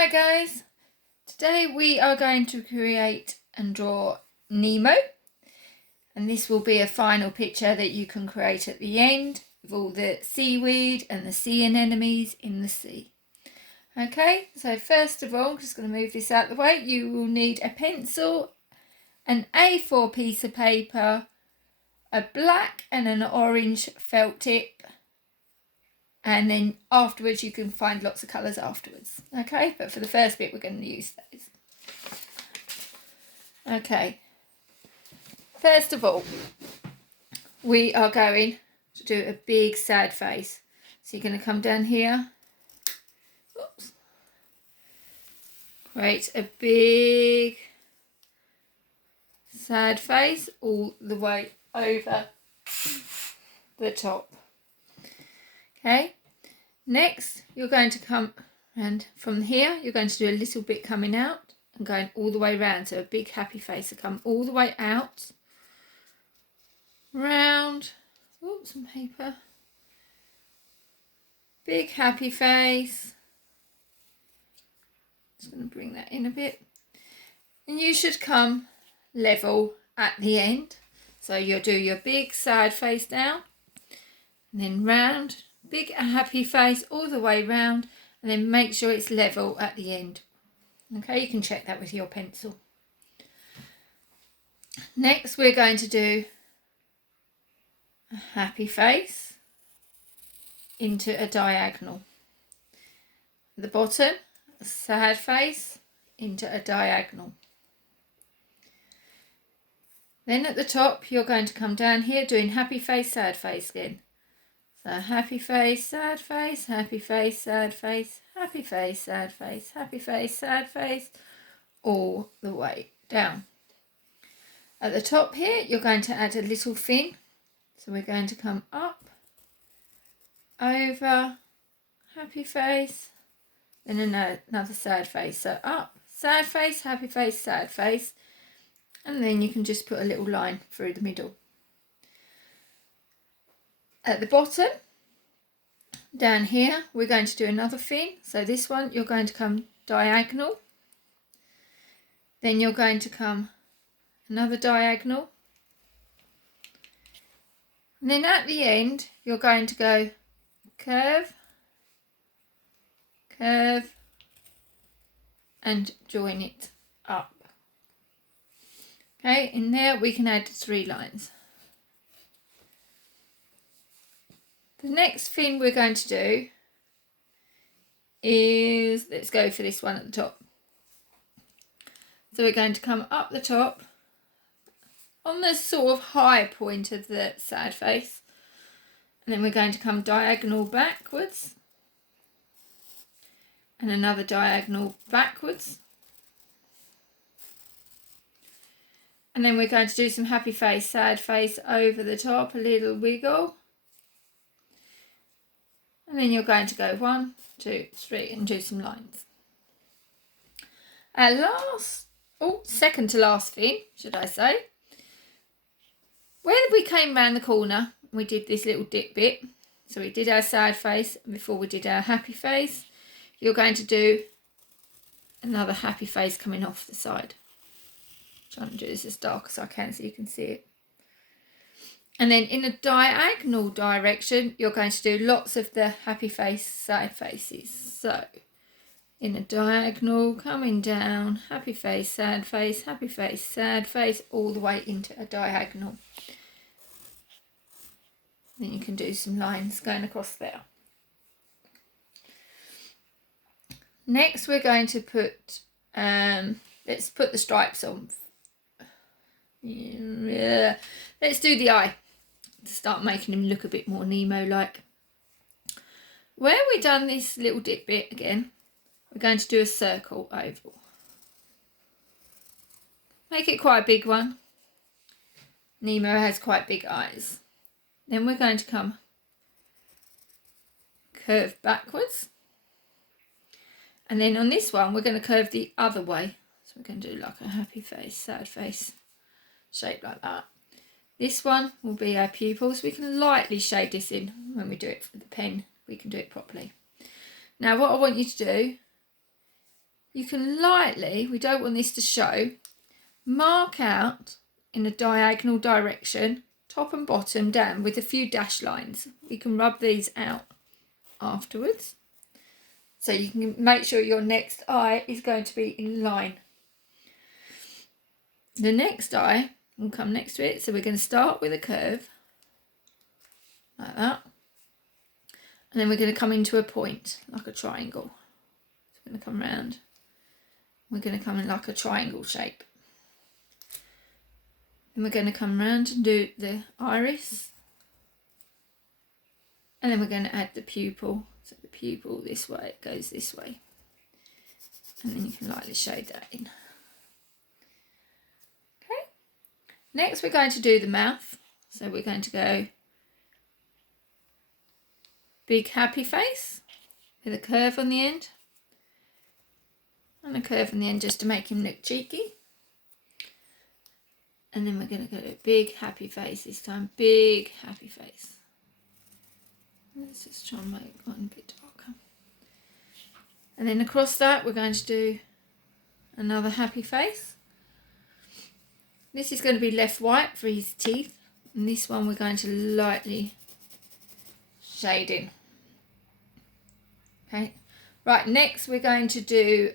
Hi guys, today we are going to create and draw Nemo, and this will be a final picture that you can create at the end with all the seaweed and the sea anemones in the sea. Okay, so first of all, I'm just going to move this out of the way. You will need a pencil, an A4 piece of paper, a black and an orange felt tip, and then afterwards you can find lots of colours afterwards. Okay, but for the first bit we're going to use those. Okay, first of all we are going to do a big sad face. So you're going to come down here, oops, create a big sad face all the way over the top. Okay, next you're going to come, and from here you're going to do a little bit coming out and going all the way round, so a big happy face to come all the way out, round, oops, some paper, big happy face. Just going to bring that in a bit, and you should come level at the end, so you'll do your big sad face down and then round, big happy face all the way round, and then make sure it's level at the end. Okay, you can check that with your pencil. Next we're going to do a happy face into a diagonal. At the bottom, a sad face into a diagonal. Then at the top you're going to come down here doing happy face, sad face again. So happy face, sad face, happy face, sad face, happy face, sad face, happy face, sad face, all the way down. At the top here, you're going to add a little fin. So we're going to come up, over, happy face, then another sad face. So up, sad face, happy face, sad face, and then you can just put a little line through the middle. At the bottom, down here, we're going to do another fin. So this one, you're going to come diagonal. Then you're going to come another diagonal. And then at the end, you're going to go curve, curve, and join it up. Okay, in there we can add 3 lines. The next thing we're going to do is, let's go for this one at the top. So we're going to come up the top on the sort of high point of the sad face, and then we're going to come diagonal backwards and another diagonal backwards, and then we're going to do some happy face, sad face over the top, a little wiggle. And then you're going to go 1, 2, 3 and do some lines. Our second to last thing, should I say, when we came round the corner, we did this little dip bit. So we did our sad face before we did our happy face. You're going to do another happy face coming off the side. I'm trying to do this as dark as I can so you can see it. And then in a diagonal direction, you're going to do lots of the happy face, sad faces. So in a diagonal, coming down, happy face, sad face, happy face, sad face, all the way into a diagonal. Then you can do some lines going across there. Next, we're going to put, let's put the stripes on. Yeah, let's do the eye to start making him look a bit more Nemo-like. Where we've done this little dip bit again, we're going to do a circle oval. Make it quite a big one. Nemo has quite big eyes. Then we're going to come curve backwards. And then on this one, we're going to curve the other way. So we're going to do like a happy face, sad face, shape like that. This one will be our pupils. We can lightly shade this in when we do it with the pen. We can do it properly. Now what I want you to do you can lightly, we don't want this to show, mark out in a diagonal direction, top and bottom down with a few dash lines. We can rub these out afterwards. So you can make sure your next eye is going to be in line. The next eye will come next to it. So we're going to start with a curve, like that. And then we're going to come into a point, like a triangle. So we're going to come round. We're going to come in like a triangle shape. Then we're going to come round and do the iris. And then we're going to add the pupil. So the pupil this way, it goes this way. And then you can lightly shade that in. Okay. Next we're going to do the mouth. So we're going to go big happy face with a curve on the end. And a curve on the end just to make him look cheeky. And then we're going to go to big happy face this time. Big happy face. Let's just try and make one a bit darker. And then across that we're going to do another happy face. This is going to be left white for his teeth. And this one we're going to lightly shade in. Okay. Right, next we're going to do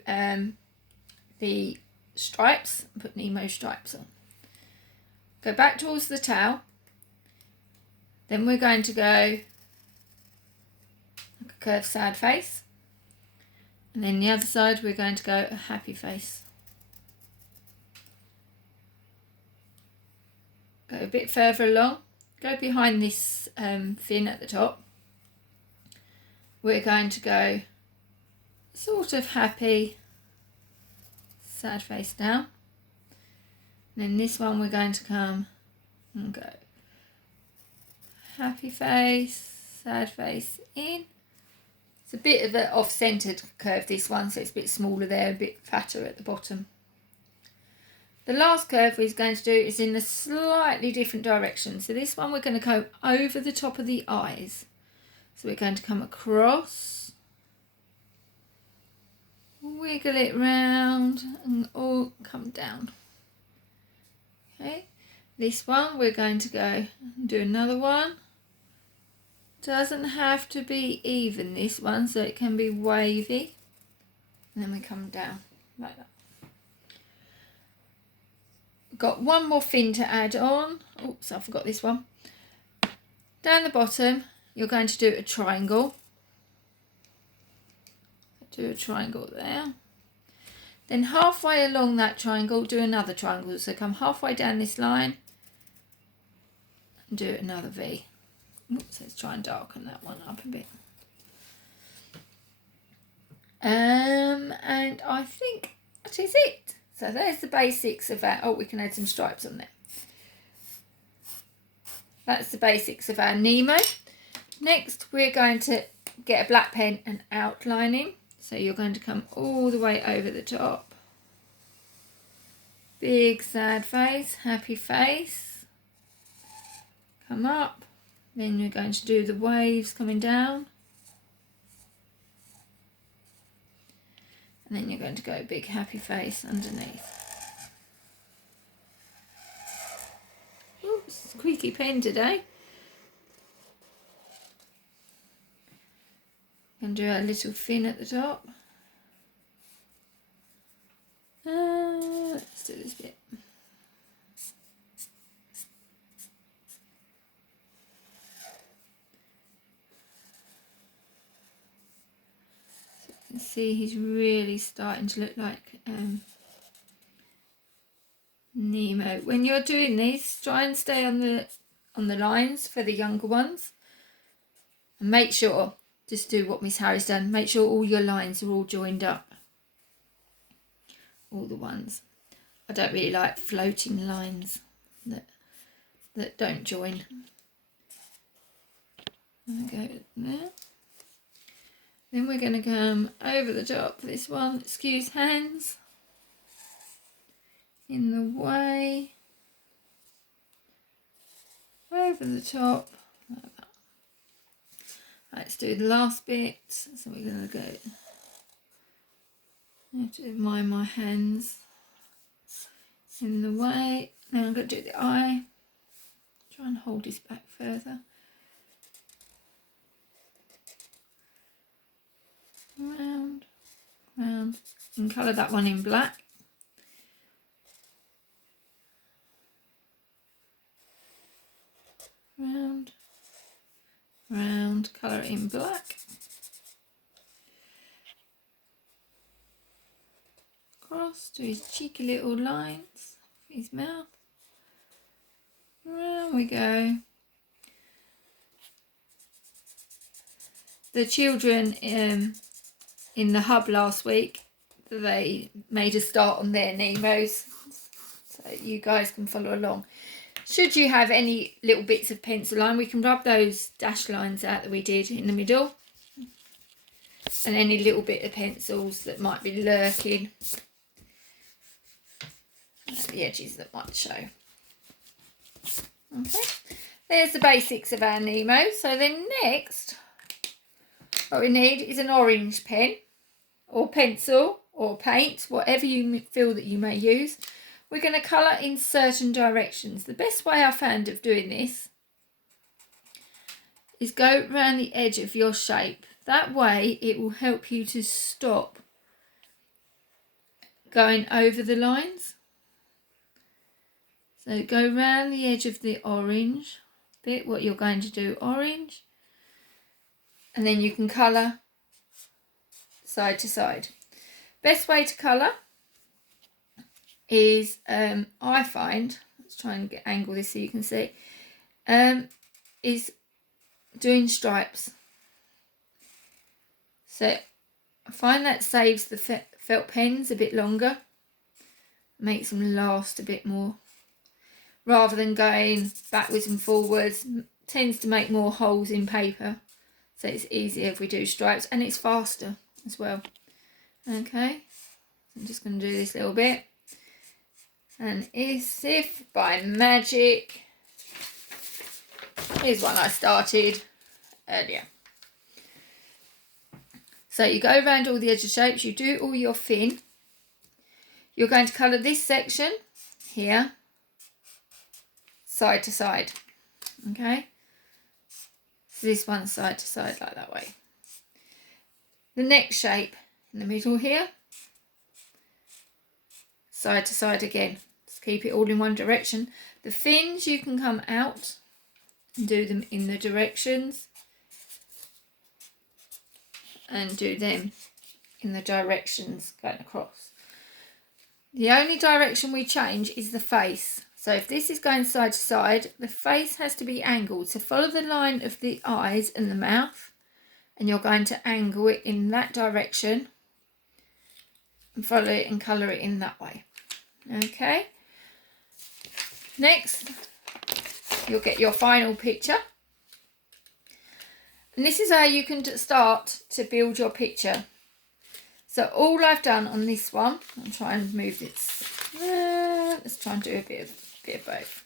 the stripes. Put Nemo stripes on. Go back towards the tail. Then we're going to go like a curved sad face. And then the other side we're going to go a happy face. Go a bit further along. Go behind this fin at the top. We're going to go sort of happy, sad face down. And then this one we're going to come and go happy face, sad face in. It's a bit of an off-centered curve, this one, so it's a bit smaller there, a bit fatter at the bottom. The last curve we're going to do is in a slightly different direction. So this one we're going to go over the top of the eyes. So we're going to come across, wiggle it round and all come down. Okay, this one we're going to go and do another one. Doesn't have to be even, this one, so it can be wavy. And then we come down like that. Got one more fin to add on. Oops, I forgot this one. Down the bottom, you're going to do a triangle. Do a triangle there. Then halfway along that triangle, do another triangle. So come halfway down this line and do another V. Oops, let's try and darken that one up a bit. And I think that is it. So there's the basics of our, oh, we can add some stripes on there. That's the basics of our Nemo. Next, we're going to get a black pen and outlining. So you're going to come all the way over the top. Big sad face, happy face. Come up. Then you're going to do the waves coming down. And then you're going to go big happy face underneath. Oops, squeaky pen today. And do a little fin at the top. Let's do this bit. So you can see he's really starting to look like Nemo. When you're doing these, try and stay on the lines for the younger ones, and make sure. Just do what Miss Harry's done. Make sure all your lines are all joined up. All the ones. I don't really like floating lines that don't join. There we go there. Then we're going to come over the top of this one. Excuse hands. In the way. Over the top. Like that. Let's do the last bit. So we're going to go I have to mind my hands in the way. Now I'm going to do the eye. Try and hold this back further. Round, round. And colour that one in black. Round, round, colour it in black. Across to his cheeky little lines, his mouth. Round we go. The children in the hub last week, they made a start on their Nemos, so you guys can follow along. Should you have any little bits of pencil line, we can rub those dash lines out that we did in the middle, and any little bit of pencils that might be lurking at the edges that might show. Okay, there's the basics of our Nemo. So then next, what we need is an orange pen or pencil or paint, whatever you feel that you may use. We're going to colour in certain directions. The best way I found of doing this is go around the edge of your shape. That way it will help you to stop going over the lines. So go around the edge of the orange bit, what you're going to do, orange, and then you can colour side to side. Best way to colour is, I find, let's try and angle this so you can see, is doing stripes. So I find that saves the felt pens a bit longer, makes them last a bit more, rather than going backwards and forwards. Tends to make more holes in paper, so it's easier if we do stripes, and it's faster as well. Okay, so I'm just going to do this little bit, and as if by magic, here's one I started earlier. So you go around all the edge of shapes, you do all your fin. You're going to colour this section here side to side. Okay, so this one side to side like that way. The next shape in the middle here, side to side again. Just keep it all in one direction. The fins, you can come out and do them in the directions, and do them in the directions going across. The only direction we change is the face. So if this is going side to side, the face has to be angled. So follow the line of the eyes and the mouth, and you're going to angle it in that direction and follow it and colour it in that way. Okay. Next, you'll get your final picture. And this is how you can start to build your picture. So all I've done on this one, I'll try and move this. Let's try and do a bit of both.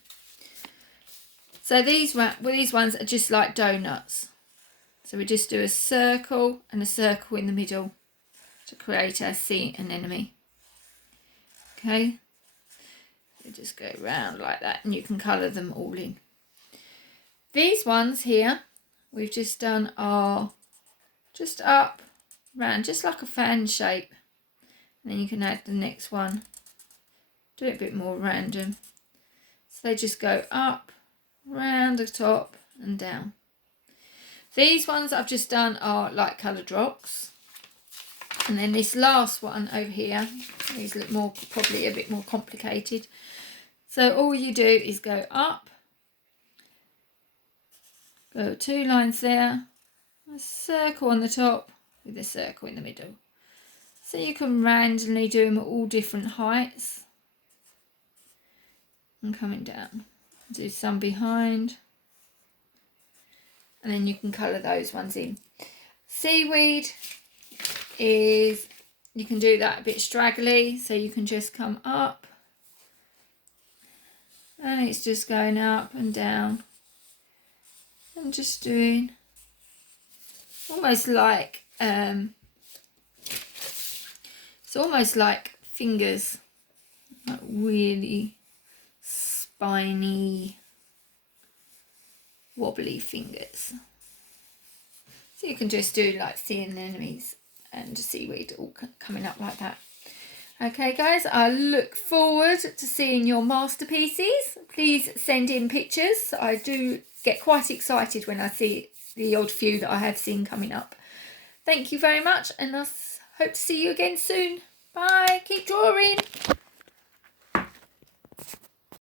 So these ones are just like donuts. So we just do a circle and a circle in the middle to create our sea anemone. Okay. So just go round like that, and you can colour them all in. These ones here, we've just done are just up, round, just like a fan shape. And then you can add the next one. Do it a bit more random. So they just go up, round the top and down. These ones I've just done are like coloured rocks. And then this last one over here, these look more, probably a bit more complicated. So all you do is go up, go 2 lines there, a circle on the top with a circle in the middle. So you can randomly do them at all different heights. And coming down. Do some behind. And then you can colour those ones in. Seaweed is, you can do that a bit straggly, so you can just come up. And it's just going up and down. And just doing It's almost like fingers, like really spiny, wobbly fingers. So you can just do like sea anemones and seaweed all coming up like that. Okay guys, I look forward to seeing your masterpieces. Please send in pictures. I do get quite excited when I see the odd few that I have seen coming up. Thank you very much, and I hope to see you again soon. Bye, keep drawing.